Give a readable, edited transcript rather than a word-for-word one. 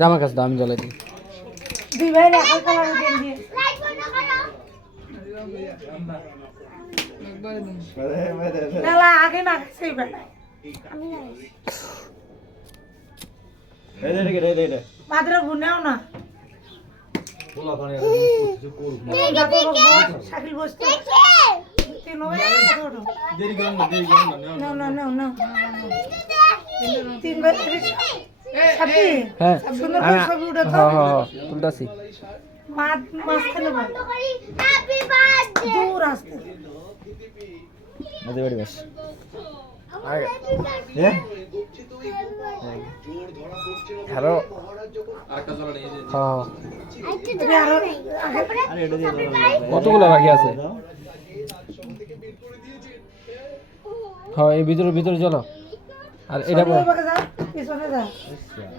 আমার কাছে দাম জ্বলাই দিই দুই ভাই একই কালার দিয়ে নালা আগে না সেই বেলা আমি না মাদ্রা গুনাও না পোলা পানি কিছু করব না শাকিল বসতে তিন হবে দেরি করুন না না না না তিন বার সাবি হ্যাঁ সুন্দর করে ছবি উঠা তো হ্যাঁ তুলতাছি মাছ খেলে হ্যাপি বার্থডে দূর আসতে মজা বাড়ি বাস হ্যালো কতগুলো বাকি আছে হ্যাঁ এই ভিতরে চলো আর এটা পিছনে যা